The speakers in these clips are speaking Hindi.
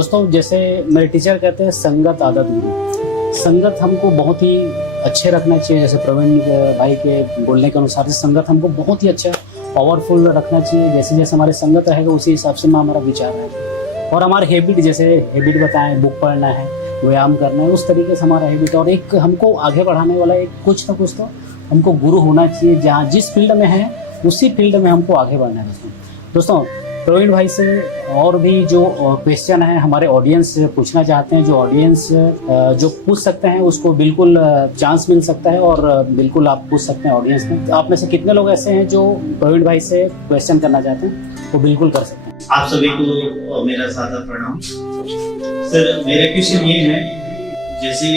दोस्तों, जैसे मेरे टीचर कहते हैं संगत आदत गुरु। संगत हमको बहुत ही अच्छे रखना चाहिए। जैसे प्रवीण भाई के बोलने के अनुसार से संगत हमको बहुत ही अच्छा पावरफुल रखना चाहिए। जैसे जैसे हमारे संगत रहेगा उसी हिसाब से हमारा विचार रहेगा। और हमारे हैबिट, जैसे हैबिट बताएं, बुक पढ़ना है, व्यायाम करना है, उस तरीके से हमारा हैबिट। और एक हमको आगे बढ़ाने वाला एक कुछ तो हमको गुरु होना चाहिए। जहाँ जिस फील्ड में है उसी फील्ड में हमको आगे बढ़ना है। दोस्तों प्रवीण भाई से और भी जो क्वेश्चन है हमारे ऑडियंस से पूछना चाहते हैं, जो ऑडियंस जो पूछ सकते हैं उसको बिल्कुल चांस मिल सकता है और बिल्कुल आप पूछ सकते हैं ऑडियंस में। आप में से कितने लोग ऐसे हैं जो प्रवीण भाई से क्वेश्चन करना चाहते हैं, वो बिल्कुल कर सकते हैं। आप सभी को मेरा सादर प्रणाम। सर, मेरा क्वेश्चन ये है, जैसे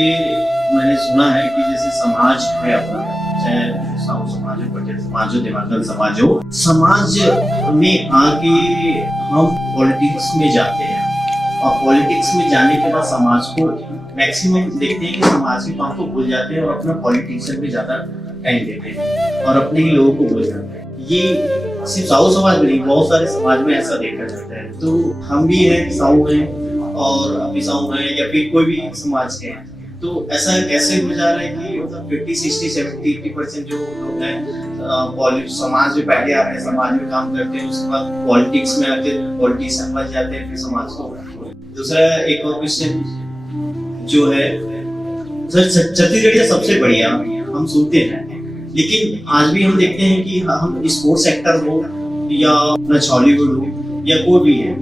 मैंने सुना है कि जैसे समाज है अपना, चाहे साहू समाज हो, पटेल समाज हो, देवानंद समाज हो, समाज में आके हम पॉलिटिक्स में जाते हैं और पॉलिटिक्स में जाने के बाद समाज को मैक्सिमम देखते हैं कि समाज के काम को भूल जाते हैं और अपना पॉलिटिशियन में ज्यादा टाइम देते हैं और अपने ही लोगों को भूल जाते हैं। ये सिर्फ साहू समाज में नहीं, बहुत सारे समाज में ऐसा देखा जाता है। तो हम भी हैं, साहू हैं और अभी साहू हैं या फिर कोई भी समाज के हैं, तो ऐसा कैसे हो जा रहा है कि मतलब 50, 60, 70, 80% जो लोग हैं समाज में पहले आते हैं, समाज में काम करते हैं, उसके बाद पॉलिटिक्स में आके पॉलिटिशियन बन जाते हैं, फिर समाज को। दूसरा एक और क्वेश्चन जो है, सर छत्तीसगढ़ का सबसे बढ़िया हम सुनते हैं, लेकिन आज भी हम देखते हैं कि हम स्पोर्ट्स सेक्टर हो या अपना हॉलीवुड हो या कोई भी है,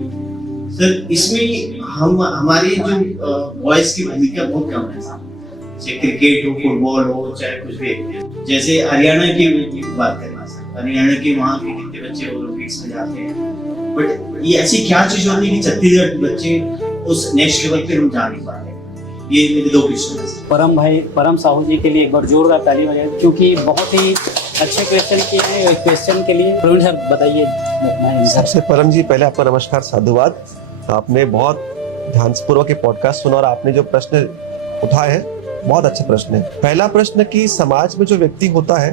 सर इसमें हम हमारी जो वॉइस की भूमिका बहुत कम है। चाहे क्रिकेट हो, फुटबॉल हो, चाहे कुछ भी। जैसे हरियाणा की बात करना, सर हरियाणा के वहाँ के कितने बच्चे ओलंपिक्स में जाते हैं, बट ये ऐसी क्या चीज होती है कि छत्तीसगढ़ बच्चे उस नेक्स्ट लेवल पे हम जा नहीं पाते। ये मेरे दो क्वेश्चन है। परम साहू जी के लिए एक बार जोरदार ताली बजाएं, क्योंकि बहुत ही अच्छे क्वेश्चन किए हैं। एक क्वेश्चन के लिए प्रवीण सर बताइए। सबसे परम जी, पहले आपका नमस्कार, साधुवाद। आपने बहुत ध्यानपूर्वक ये पॉडकास्ट सुना और आपने जो प्रश्न उठाए हैं बहुत अच्छे प्रश्न है। पहला प्रश्न कि समाज में जो व्यक्ति होता है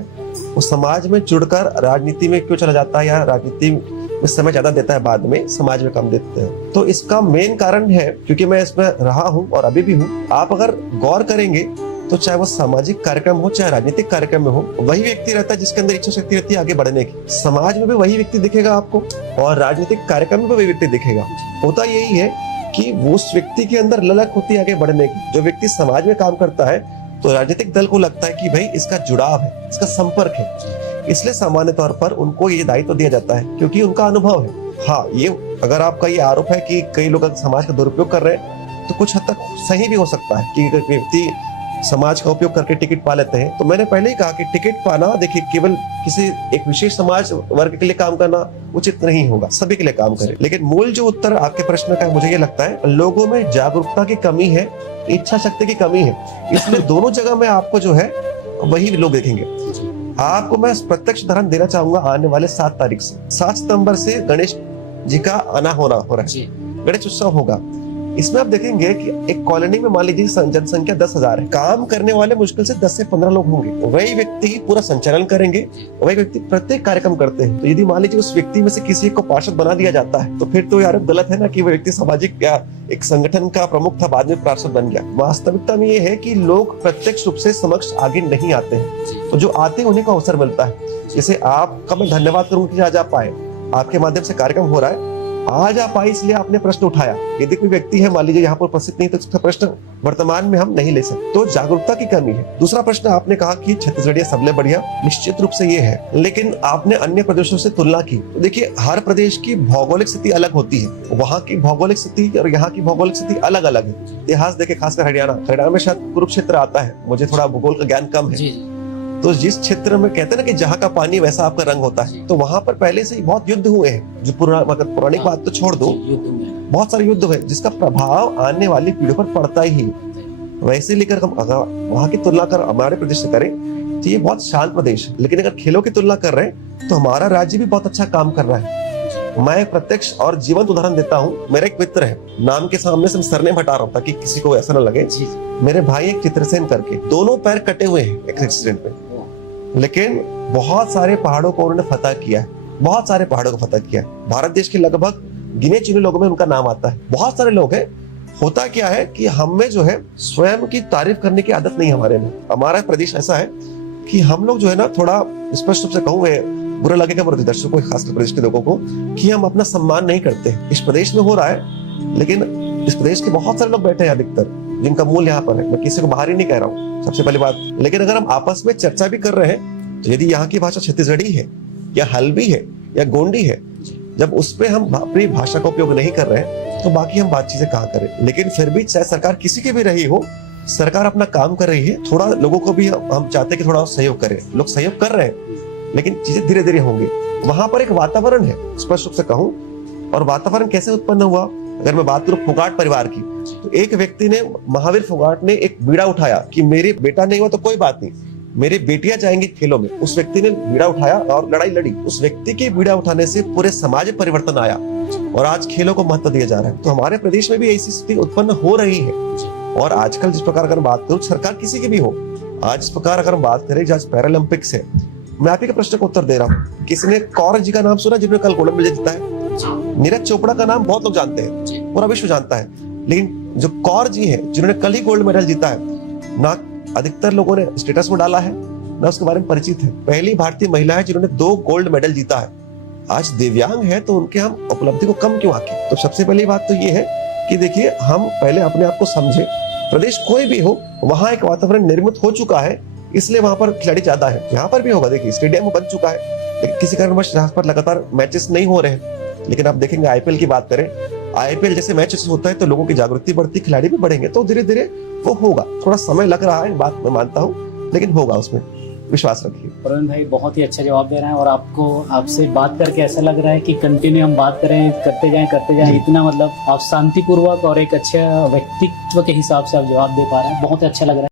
वो समाज में जुड़कर राजनीति में क्यों चला जाता है या राजनीति में समय ज्यादा देता है, बाद में समाज में कम देते हैं। तो इसका मेन कारण है, क्योंकि मैं इसमें रहा हूँ और अभी भी हूँ, आप अगर गौर करेंगे तो चाहे वो सामाजिक कार्यक्रम हो चाहे राजनीतिक कार्यक्रम में हो, वही व्यक्ति रहता है जिसके अंदर इच्छा शक्ति रहती है आगे बढ़ने की। समाज में भी वही व्यक्ति दिखेगा आपको और राजनीतिक कार्यक्रम में भी वही व्यक्ति दिखेगा। होता यही है कि वो उस व्यक्ति के अंदर ललक होती है आगे बढ़ने की। जो व्यक्ति समाज में काम करता है तो राजनीतिक दल को लगता है कि भाई इसका जुड़ाव है, इसका संपर्क है, इसलिए सामान्य तौर पर उनको ये दायित्व दिया जाता है क्योंकि उनका अनुभव है। हाँ, ये अगर आपका ये आरोप है कि कई लोग समाज का दुरुपयोग कर रहे हैं तो कुछ हद तक सही भी हो सकता है कि व्यक्ति समाज का उपयोग करके टिकट पा लेते हैं। तो मैंने पहले ही कहा कि टिकट पाना, देखिए, केवल किसी एक विशेष समाज वर्ग के लिए काम करना उचित नहीं होगा, सभी के लिए काम करें। लेकिन मूल जो उत्तर आपके प्रश्न का मुझे ये लगता है, लोगों में जागरूकता की कमी है, इच्छा शक्ति की कमी है, इसलिए दोनों जगह में आपको जो है वही लोग देखेंगे। आपको मैं प्रत्यक्ष उदाहरण देना चाहूंगा। आने वाले 7 तारीख से 7 सितंबर से गणेश जी का आना हो रहा है, गणेश उत्सव होगा। इसमें आप देखेंगे कि एक कॉलोनी में मान लीजिए जनसंख्या 10,000 है, काम करने वाले मुश्किल से 10 से 15 लोग होंगे। वही व्यक्ति पूरा संचालन करेंगे, वही व्यक्ति प्रत्येक कार्यक्रम करते हैं। तो यदि मान लीजिए उस व्यक्ति में से किसी को पार्षद बना दिया जाता है तो फिर तो यार गलत है ना कि वो व्यक्ति सामाजिक या एक संगठन का प्रमुख था, बाद में पार्षद बन गया। वास्तविकता में ये है कि लोग प्रत्यक्ष रूप से समक्ष आगे नहीं आते हैं, तो जो आते हैं उन्हीं को अवसर मिलता है। जैसे आपका मैं धन्यवाद करूंगा कि आज आप आए, आपके माध्यम से कार्यक्रम हो रहा है, आज आप आए इसलिए आपने प्रश्न उठाया। यदि कोई व्यक्ति है मान लीजिए यहाँ पर उपस्थित नहीं तो उसका प्रश्न वर्तमान में हम नहीं ले सकते, तो जागरूकता की कमी है। दूसरा प्रश्न आपने कहा कि छत्तीसगढ़ सबले बढ़िया, निश्चित रूप से ये है, लेकिन आपने अन्य प्रदेशों से तुलना की। तो देखिए, हर प्रदेश की भौगोलिक स्थिति अलग होती है, वहाँ की भौगोलिक स्थिति और यहाँ की भौगोलिक स्थिति अलग अलग है। इतिहास देखे, खासकर हरियाणा में शायद कुरुक्षेत्र आता है, मुझे थोड़ा भूगोल का ज्ञान कम है। तो जिस क्षेत्र में कहते हैं ना कि जहाँ का पानी वैसा आपका रंग होता है, तो वहां पर पहले से ही बहुत युद्ध हुए हैं। जो पौराणिक बात तो छोड़ दो, बहुत सारे युद्ध हुए जिसका प्रभाव आने वाली पीढ़ियों पर पड़ता ही। वैसे लेकर हम अगर वहां की तुलना कर हमारे प्रदेश से करें तो ये बहुत शांत प्रदेश है। लेकिन अगर खेलों की तुलना कर रहे हैं तो हमारा राज्य भी बहुत अच्छा काम कर रहा है। मैं प्रत्यक्ष और जीवंत उदाहरण देता हूँ। मेरा एक मित्र है, नाम के सामने से सरनेम हटा रहा हूँ ताकि किसी को ऐसा ना लगे। मेरे भाई एक चित्रसेन करके, दोनों पैर कटे हुए हैं एक एक्सीडेंट में, लेकिन बहुत सारे पहाड़ों को उन्होंने फतह किया है, बहुत सारे पहाड़ों को फतह किया है। भारत देश के लगभग गिने चुने लोगों में उनका नाम आता है। बहुत सारे लोग हैं होता क्या है कि हमें जो है स्वयं की तारीफ करने की आदत नहीं हमारे में। हमारा प्रदेश ऐसा है कि हम लोग जो है ना, थोड़ा स्पष्ट रूप से कहूँ, बुरा लगेगा मेरे दर्शकों को, खासकर प्रदेश के लोगों को, कि हम अपना सम्मान नहीं करते। इस प्रदेश में हो रहा है, लेकिन इस प्रदेश के बहुत सारे लोग बैठे हैं अधिकतर, जिनका मूल यहाँ पर है। मैं किसी को बाहर ही नहीं कह रहा हूँ, सबसे पहली बात। लेकिन अगर हम आपस में चर्चा भी कर रहे हैं, तो यदि यहाँ की भाषा छत्तीसगढ़ी है या हल्बी है या गोंडी है, जब उस पर हम अपनी भाषा का उपयोग नहीं कर रहे हैं, तो बाकी हम बातचीत कहाँ करें। लेकिन फिर भी चाहे सरकार किसी की भी रही हो, सरकार अपना काम कर रही है। थोड़ा लोगों को भी हम चाहते हैं कि थोड़ा सहयोग करें। लोग सहयोग कर रहे हैं, लेकिन चीजें धीरे धीरे होंगी। वहां पर एक वातावरण है, स्पष्ट रूप से कहूं। और वातावरण कैसे उत्पन्न हुआ, अगर मैं बात करूं फोगाट परिवार की, तो एक व्यक्ति ने, महावीर फोगाट ने एक बीड़ा उठाया कि मेरे बेटा नहीं हुआ तो कोई बात नहीं, मेरी बेटियां जाएंगी खेलों में। उस व्यक्ति ने बीड़ा उठाया और लड़ाई लड़ी। उस व्यक्ति के बीड़ा उठाने से पूरे समाज में परिवर्तन आया और आज खेलों को महत्व दिया जा रहा है। तो हमारे प्रदेश में भी ऐसी स्थिति उत्पन्न हो रही है। और आजकल जिस प्रकार अगर बात करूं, सरकार किसी की भी हो, आज इस प्रकार अगर हम बात करें, आज पैरालंपिक्स है, मैं आप ही के प्रश्न को उत्तर दे रहा हूँ। किसी ने कौर जी का नाम सुना, जिन्होंने कल गोल्ड मेडल जीता है? नीरज चोपड़ा का नाम बहुत लोग जानते हैं, पूरा विश्व जानता है। लेकिन जो कौर जी हैं, जिन्होंने कल ही गोल्ड मेडल जीता है, ना अधिकतर लोगों ने स्टेटस में डाला है, ना उसके बारे में परिचित है। पहली भारतीय महिला है जिन्होंने 2 गोल्ड मेडल जीता है। आज दिव्यांग है तो उनके हम उपलब्धि को कम क्यों आंके? तो सबसे पहली बात तो ये है कि देखिए, हम पहले अपने आप को समझे। प्रदेश कोई भी हो, वहां एक वातावरण निर्मित हो चुका है, इसलिए वहां पर खिलाड़ी ज्यादा है। यहाँ पर भी होगा, देखिए स्टेडियम बन चुका है, लेकिन किसी कारणवश यहाँ पर लगातार मैचेस नहीं हो रहे हैं। लेकिन आप देखेंगे आईपीएल की बात करें, आईपीएल जैसे मैचेस होता है तो लोगों की जागृति बढ़ती, खिलाड़ी भी बढ़ेंगे, तो धीरे धीरे वो होगा। थोड़ा समय लग रहा है, बात मैं मानता हूँ, लेकिन होगा, उसमें विश्वास रखिए। प्रवीण भाई बहुत ही अच्छा जवाब दे रहे हैं। और आपको, आपसे बात करके ऐसा लग रहा है कि कंटिन्यू हम बात करें, करते जाएं। इतना मतलब आप शांतिपूर्वक और एक अच्छे व्यक्तित्व के हिसाब से आप जवाब दे पा रहे हैं, बहुत अच्छा लग रहा है।